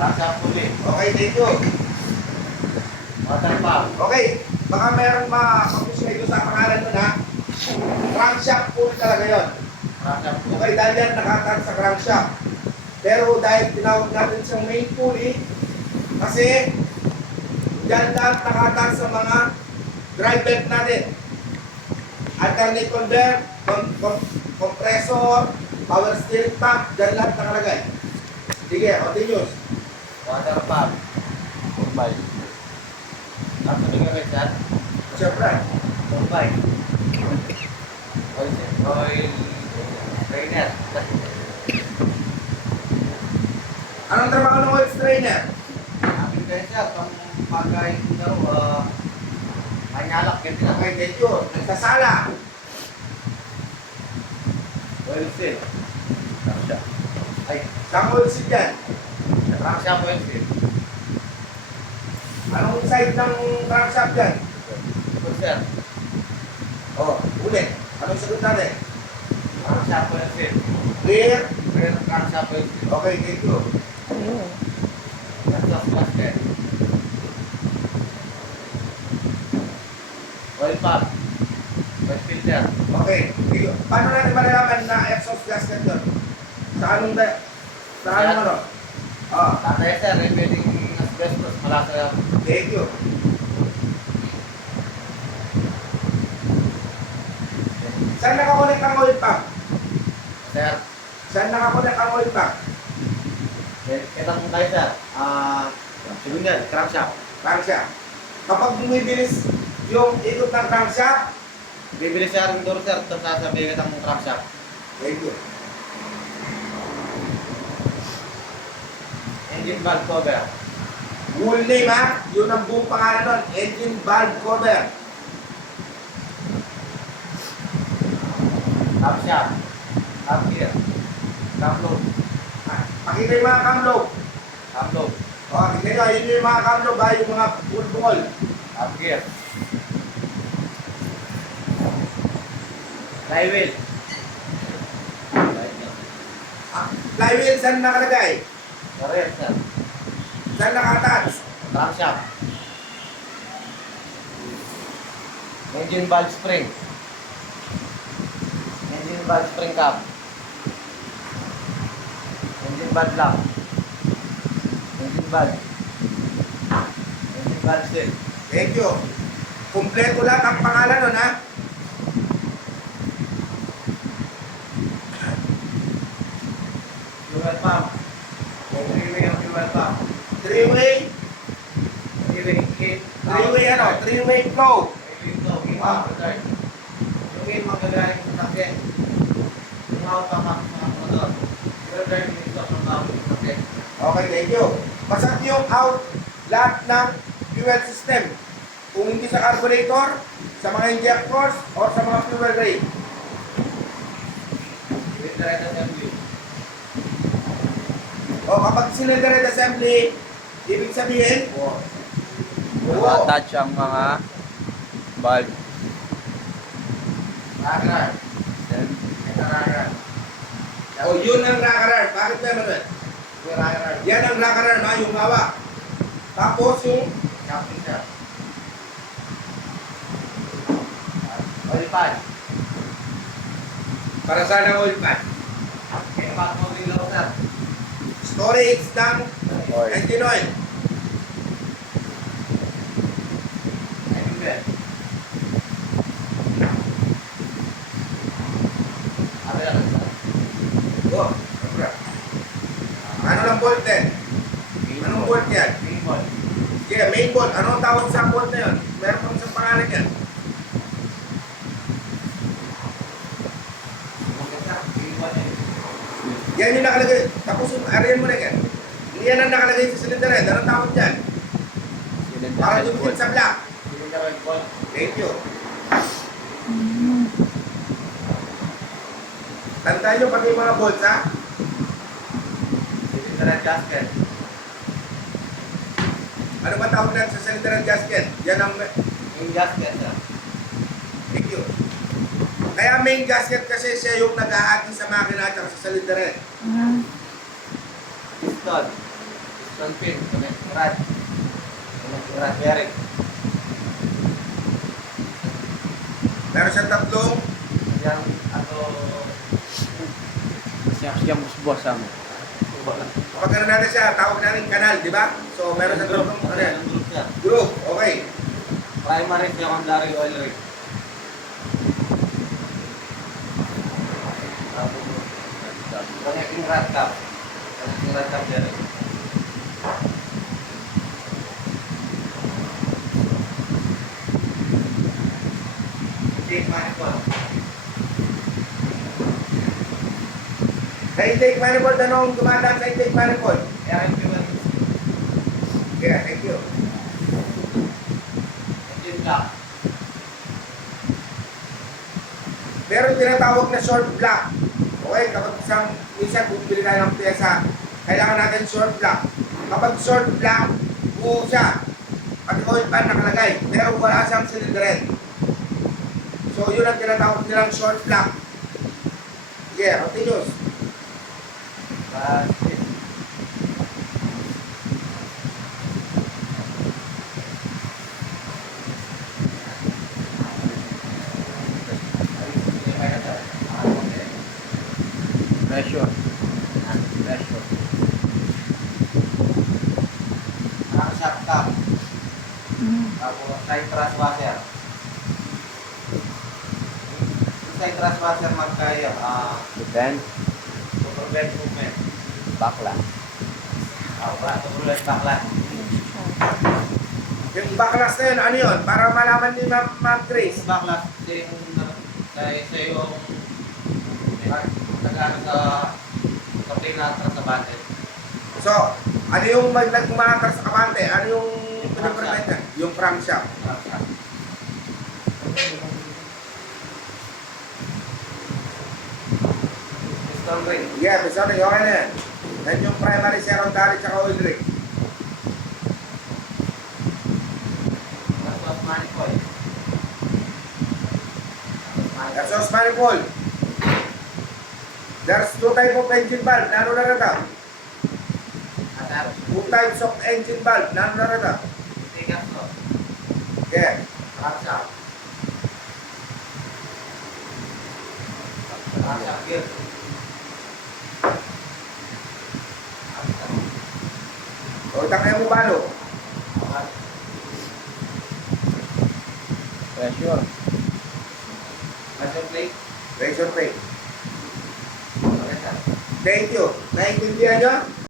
Nasa puli. Okay, thank you. Water pump. Okay, baka mayroong makakusay doon sa pangalan mo na. Crankshaft po talaga. Nasa puli. Okay, dahil yan nakatag sa crankshaft. Pero dahil tinawag natin siyang main pulley, kasi yan lahat nakatag sa mga drive belt natin. Alternate convert, com- com- compressor, power steering pump, dyan lahat nakalagay. Sige, continuous. Water pump. Turbine. Nasa bigay ka dyan. Siyempre. Turbine. Oil. Oil. Trainer. Anong trabaho ng oil strainer? Amin kayo siya. Kung pagkain daw, ah, manyalak ganito na. Thank you. Nagsasala. Oil seal. Crankshaft. Ay, Saan oil seat yan? Crankshaft seal. Anong side ng crankshaft yan? Good sir. Oh, ulit. Anong sagot natin? Crankshaft seal. Clear? Rear crankshaft seal. Okay, thank you. Exhaust gasket. Oil pump. Oil filter. Okay. Paano natin malalaman na exhaust gasket yun? Sa anong. Sa anong ano? Oh, Tatay sir, revealing asbestos. Malasa yan. thank you. Saan nakakonect ang oil pump? Sir, Saan nakakonect ang oil pump? eh, kitang tayo sir. Ah, uh, yan, crankshaft. Crankshaft. Kapag bumibilis yung ikot ng crankshaft, Bibili siya rin doon sir, tapos sasabihin kitang crankshaft. thank you. Engine valve cover. Full name ha, yun ang buong pangalan nun, engine valve cover. Top shaft. Top gear. Top load. Ah, Pakita yung mga kamlog. Top load. O, tingnan nyo, yun yung mga kamlog ha, yung mga bungol. Top gear. Flywheel. Ah, flywheel, saan nakalagay? Career sir. Saan nakatouch? Crankshaft. Engine valve spring. Engine valve spring cap. Engine valve lock. Engine valve. Engine valve seal. Thank you. Kompleto lahat ang pangalan nun ha. Fuel pump. Three-way ang fuel pump. Three-way, Three-way ano, three-way flow. Return. Yung in, magagaling sa sakyan. Yung out, mga motor. Yung ng out sa sakyan. Okay, thank you. Basag yung out lahat ng fuel system. Kung hindi sa carburetor, sa mga injectors, o sa mga fuel. With direct assembly. O kapag cylinder assembly, ibig sabihin, oo, Nakatouch ang mga valve. Rocker. Ito rocker. o yun ang rocker Bakit meron? Yung rocker. Yan ang rocker arm ha, yung hawak. Tapos yung Captain sir. Oil pan. para sa ng oil pan. Kaya pa mo below sir. Storage ng engine oil. Timing belt. Abi lang sir. O, sobra. Ano lang bolt din? Anong bolt yan? Main ball. Sige, main bolt. Ano ang tawag sa bolt na yun? Meron pang isang pangalan yan. Eh. Yan yung nakalagay. Tapos yung ariyan mo na yan. Yan ang nakalagay sa cylinder head. Anong tawag dyan? Para head dumikit bolt. sa black. Cylinder oil ball. Thank you. Tandaan nyo pati yung mga bolts ha. And gasket. Ano ba tawag natin sa cylinder head gasket? Yan ang Main gasket sir. Thank you. Kaya main gasket kasi siya yung nag-aati sa makina at sa cylinder head. Piston. piston pin, connect rod. Connect rod bearing. Meron siyang tatlong Yan, ato, Siyang siyang busbos ang Kapag ano natin siya, tawag natin kanal, di ba? So, meron siyang group. tatlong ano yan? Group okay. Primary, secondary oil rig. Connecting rod cap. Connecting rod cap bearing. Intake manifold. Sa intake manifold, anong dumadaan sa intake manifold? RMP 160. Yeah, thank you. Engine block. Meron tinatawag na short block. Okay, kapag isang, minsan bumili tayo ng pyesa, kailangan natin short block. Kapag short block, buo siya. Pati oil pan nakalagay, pero wala siyang cylinder head. So, yun ang tinatawag nilang short block. Yeah, continuous. Plastic. pressure. Pressure. Ang cap. Tapos side thrust washer. Yung side thrust washer magkaya, ah, Then, to prevent movement. Bakla. Wala, to prevent backlash. Yung backlash na yun, ano yun? Para malaman ni Ma'am Ma'am Grace. Backlash, kasi yung, dahil sa yung, nag-ano sa, sa pinatra sa button. So, ano yung mag umaatras sa kabante? Ano yung pinaprevent niya? Yung crankshaft. Ring. Yeah, bisa na, okay na yan. Yan yung primary, secondary, tsaka oil rig. Tapos manifold. Tapos manifold. Exhaust manifold. There's two type of engine valve. Nano na rata? Atar. Two types of engine valve. Nano na rata? Yeah. Raksa. Raksa gear. O, takay mo paano? Pressure. Pressure plate. Razor plate. Pressure. Thank you. Naintindihan nyo?